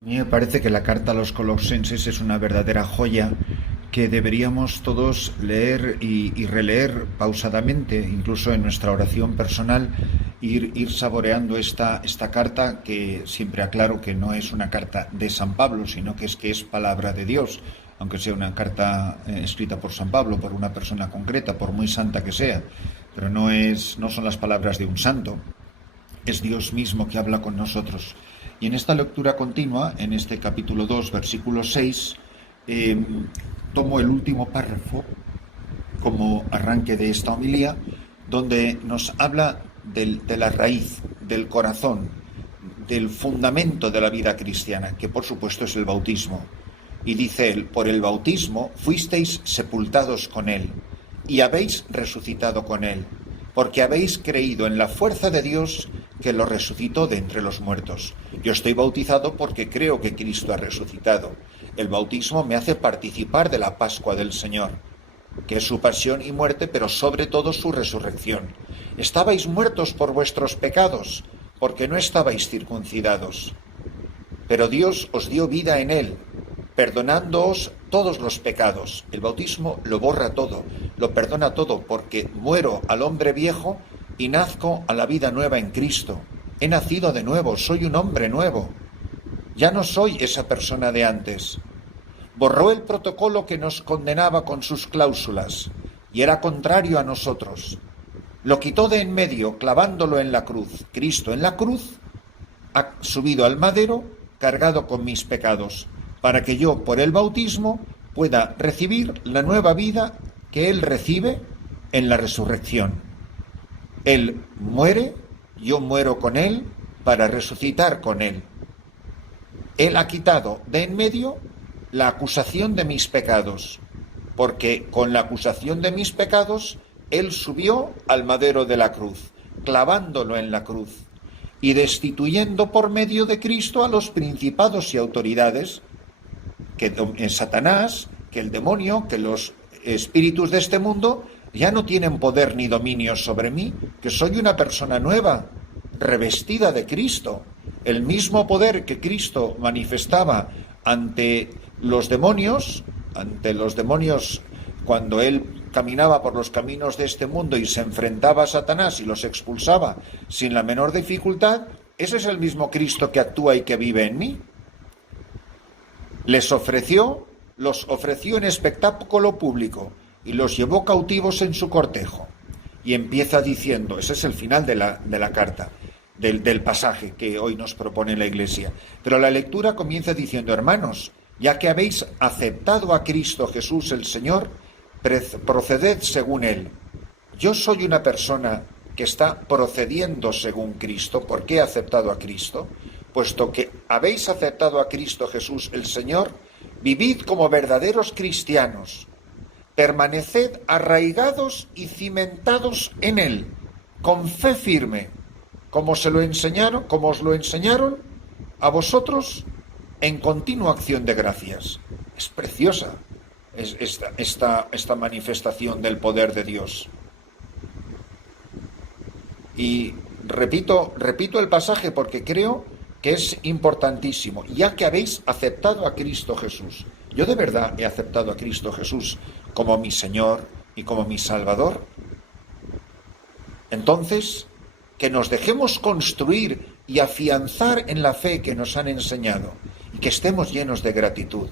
A mí me parece que la carta a los colosenses es una verdadera joya que deberíamos todos leer y releer pausadamente, incluso en nuestra oración personal, ir saboreando esta carta que siempre aclaro que no es una carta de San Pablo, sino que es palabra de Dios, aunque sea una carta escrita por San Pablo, por una persona concreta, por muy santa que sea, pero no son las palabras de un santo, es Dios mismo que habla con nosotros. Y en esta lectura continua, en este capítulo 2, versículo 6, tomo el último párrafo como arranque de esta homilía, donde nos habla de la raíz, del corazón, del fundamento de la vida cristiana, que por supuesto es el bautismo. Y dice él: por el bautismo fuisteis sepultados con él y habéis resucitado con él, porque habéis creído en la fuerza de Dios que lo resucitó de entre los muertos. Yo estoy bautizado porque creo que Cristo ha resucitado. El bautismo me hace participar de la Pascua del Señor, que es su pasión y muerte, pero sobre todo su resurrección. Estabais muertos por vuestros pecados, porque no estabais circuncidados. Pero Dios os dio vida en él, perdonándoos todos los pecados. El bautismo lo borra todo, lo perdona todo, porque muero al hombre viejo y nazco a la vida nueva en Cristo. He nacido de nuevo, soy un hombre nuevo. Ya no soy esa persona de antes. Borró el protocolo que nos condenaba con sus cláusulas y era contrario a nosotros. Lo quitó de en medio, clavándolo en la cruz. Cristo en la cruz ha subido al madero cargado con mis pecados, para que yo, por el bautismo, pueda recibir la nueva vida que Él recibe en la resurrección. Él muere, yo muero con Él para resucitar con Él. Él ha quitado de en medio la acusación de mis pecados, porque con la acusación de mis pecados Él subió al madero de la cruz, clavándolo en la cruz y destituyendo por medio de Cristo a los principados y autoridades, que Satanás, que el demonio, que los espíritus de este mundo ya no tienen poder ni dominio sobre mí, que soy una persona nueva, revestida de Cristo. El mismo poder que Cristo manifestaba ante los demonios cuando Él caminaba por los caminos de este mundo y se enfrentaba a Satanás y los expulsaba sin la menor dificultad, ese es el mismo Cristo que actúa y que vive en mí. Los ofreció en espectáculo público y los llevó cautivos en su cortejo. Y empieza diciendo, ese es el final de la carta, del pasaje que hoy nos propone la Iglesia. Pero la lectura comienza diciendo: hermanos, ya que habéis aceptado a Cristo Jesús el Señor, proceded según Él. Yo soy una persona que está procediendo según Cristo. ¿Por qué he aceptado a Cristo? Puesto que habéis aceptado a Cristo Jesús el Señor, vivid como verdaderos cristianos. Permaneced arraigados y cimentados en Él, con fe firme, como os lo enseñaron a vosotros en continua acción de gracias. Es preciosa esta manifestación del poder de Dios. Y repito el pasaje porque creo que es importantísimo. Ya que habéis aceptado a Cristo Jesús, yo de verdad he aceptado a Cristo Jesús como mi Señor y como mi Salvador. Entonces, que nos dejemos construir y afianzar en la fe que nos han enseñado y que estemos llenos de gratitud.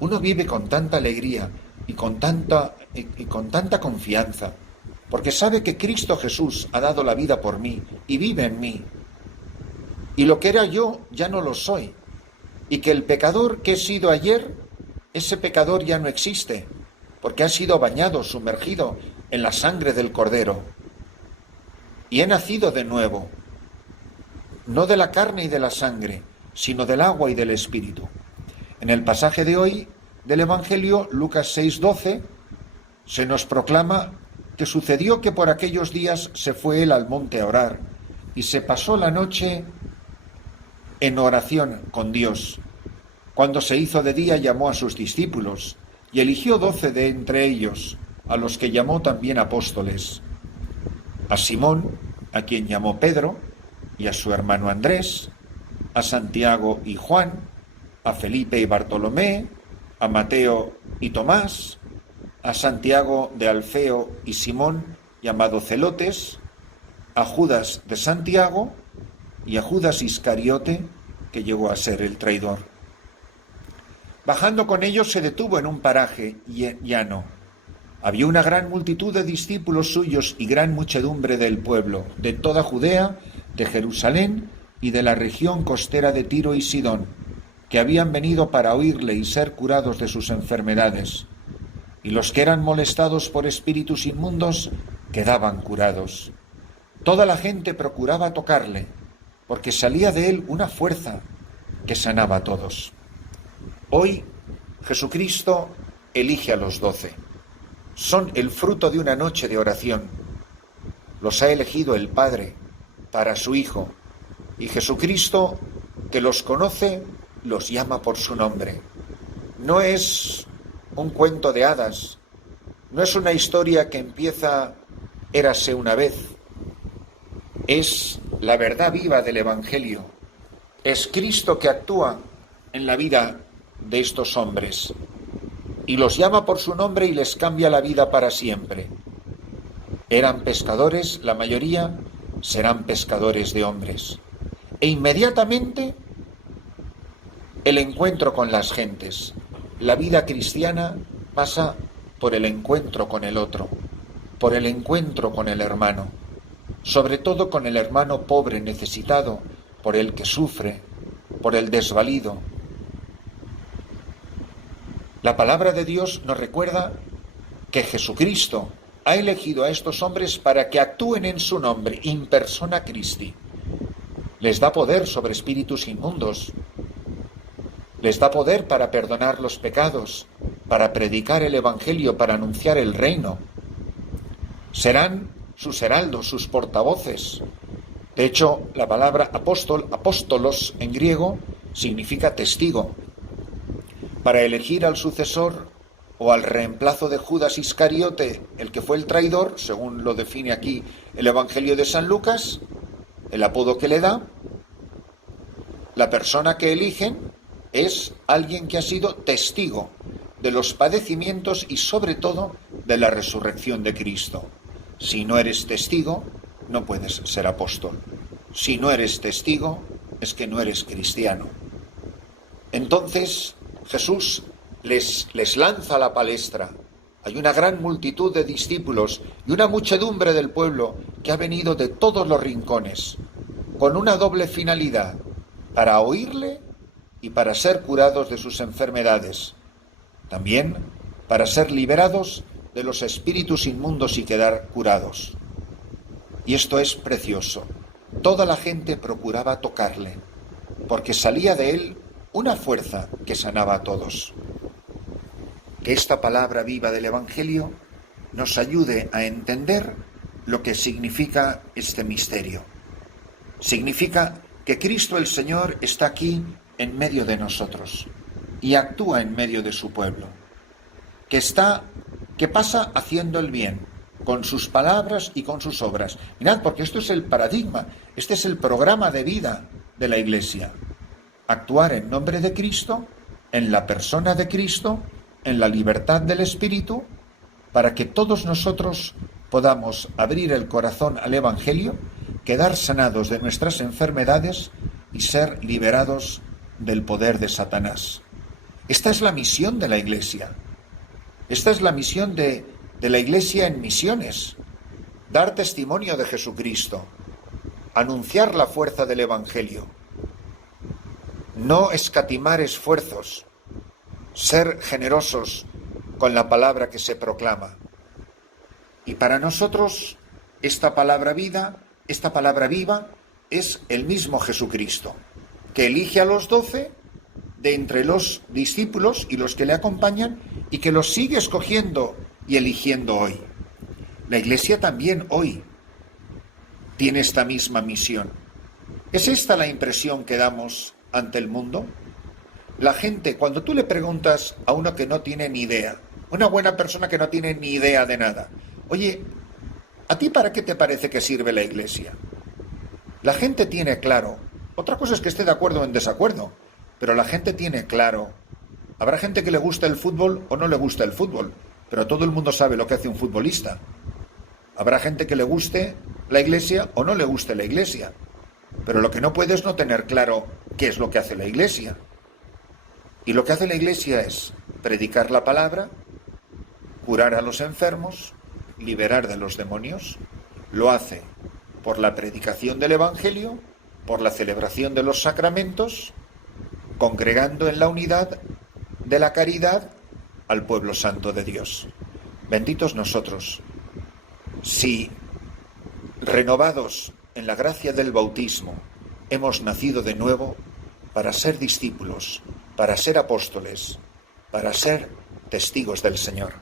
Uno vive con tanta alegría y con tanta confianza, porque sabe que Cristo Jesús ha dado la vida por mí y vive en mí. Y lo que era yo ya no lo soy. Y que el pecador que he sido ayer, ese pecador ya no existe, porque ha sido bañado, sumergido en la sangre del Cordero. Y he nacido de nuevo, no de la carne y de la sangre, sino del agua y del Espíritu. En el pasaje de hoy del Evangelio, Lucas 6:12, se nos proclama que sucedió que por aquellos días se fue él al monte a orar y se pasó la noche en oración con Dios. Cuando se hizo de día, llamó a sus discípulos y eligió 12 de entre ellos, a los que llamó también apóstoles: a Simón, a quien llamó Pedro, y a su hermano Andrés, a Santiago y Juan, a Felipe y Bartolomé, a Mateo y Tomás, a Santiago de Alfeo y Simón, llamado Celotes, a Judas de Santiago y a Judas Iscariote, que llegó a ser el traidor. Bajando con ellos se detuvo en un paraje llano. Había una gran multitud de discípulos suyos y gran muchedumbre del pueblo, de toda Judea, de Jerusalén y de la región costera de Tiro y Sidón, que habían venido para oírle y ser curados de sus enfermedades. Y los que eran molestados por espíritus inmundos quedaban curados. Toda la gente procuraba tocarle, porque salía de él una fuerza que sanaba a todos. Hoy Jesucristo elige a los 12. Son el fruto de una noche de oración. Los ha elegido el Padre para su Hijo, y Jesucristo, que los conoce, los llama por su nombre. No es un cuento de hadas, no es una historia que empieza érase una vez. Es la verdad viva del Evangelio. Es Cristo que actúa en la vida de estos hombres y los llama por su nombre y les cambia la vida para siempre. Eran pescadores, la mayoría serán pescadores de hombres. E inmediatamente el encuentro con las gentes. La vida cristiana pasa por el encuentro con el otro, por el encuentro con el hermano, sobre todo con el hermano pobre, necesitado, por el que sufre, por el desvalido. La palabra de Dios nos recuerda que Jesucristo ha elegido a estos hombres para que actúen en su nombre, in persona Christi. Les da poder sobre espíritus inmundos, les da poder para perdonar los pecados, para predicar el Evangelio, para anunciar el reino. Serán sus heraldos, sus portavoces. De hecho, la palabra apóstol, apóstolos en griego, significa testigo. Para elegir al sucesor o al reemplazo de Judas Iscariote, el que fue el traidor, según lo define aquí el Evangelio de San Lucas, el apodo que le da, la persona que eligen es alguien que ha sido testigo de los padecimientos y sobre todo de la resurrección de Cristo. Si no eres testigo, no puedes ser apóstol. Si no eres testigo, es que no eres cristiano. Entonces Jesús les lanza a la palestra. Hay una gran multitud de discípulos y una muchedumbre del pueblo que ha venido de todos los rincones, con una doble finalidad, para oírle y para ser curados de sus enfermedades. También para ser liberados de los espíritus inmundos y quedar curados. Y esto es precioso. Toda la gente procuraba tocarle, porque salía de él una fuerza que sanaba a todos. Que esta palabra viva del Evangelio nos ayude a entender lo que significa este misterio. Significa que Cristo el Señor está aquí en medio de nosotros y actúa en medio de su pueblo, que pasa haciendo el bien con sus palabras y con sus obras. Mirad, porque esto es el paradigma, este es el programa de vida de la Iglesia. Actuar en nombre de Cristo, en la persona de Cristo, en la libertad del Espíritu, para que todos nosotros podamos abrir el corazón al Evangelio, quedar sanados de nuestras enfermedades y ser liberados del poder de Satanás. Esta es la misión de la Iglesia. Esta es la misión de la Iglesia en misiones. Dar testimonio de Jesucristo. Anunciar la fuerza del Evangelio. No escatimar esfuerzos. Ser generosos con la palabra que se proclama. Y para nosotros, esta palabra viva, es el mismo Jesucristo, que elige a los 12 de entre los discípulos y los que le acompañan y que los sigue escogiendo y eligiendo hoy. La Iglesia también hoy tiene esta misma misión. ¿Es esta la impresión que damos ante el mundo? La gente, cuando tú le preguntas a uno que no tiene ni idea, una buena persona que no tiene ni idea de nada, oye, ¿a ti para qué te parece que sirve la Iglesia? La gente tiene claro. Otra cosa es que esté de acuerdo o en desacuerdo, pero la gente tiene claro. Habrá gente que le gusta el fútbol o no le gusta el fútbol, pero todo el mundo sabe lo que hace un futbolista. Habrá gente que le guste la iglesia o no le guste la iglesia, pero lo que no puede es no tener claro qué es lo que hace la iglesia. Y lo que hace la iglesia es predicar la palabra, curar a los enfermos, liberar de los demonios. Lo hace por la predicación del Evangelio, por la celebración de los sacramentos, congregando en la unidad de la caridad al pueblo santo de Dios. Benditos nosotros, si renovados en la gracia del bautismo hemos nacido de nuevo para ser discípulos, para ser apóstoles, para ser testigos del Señor.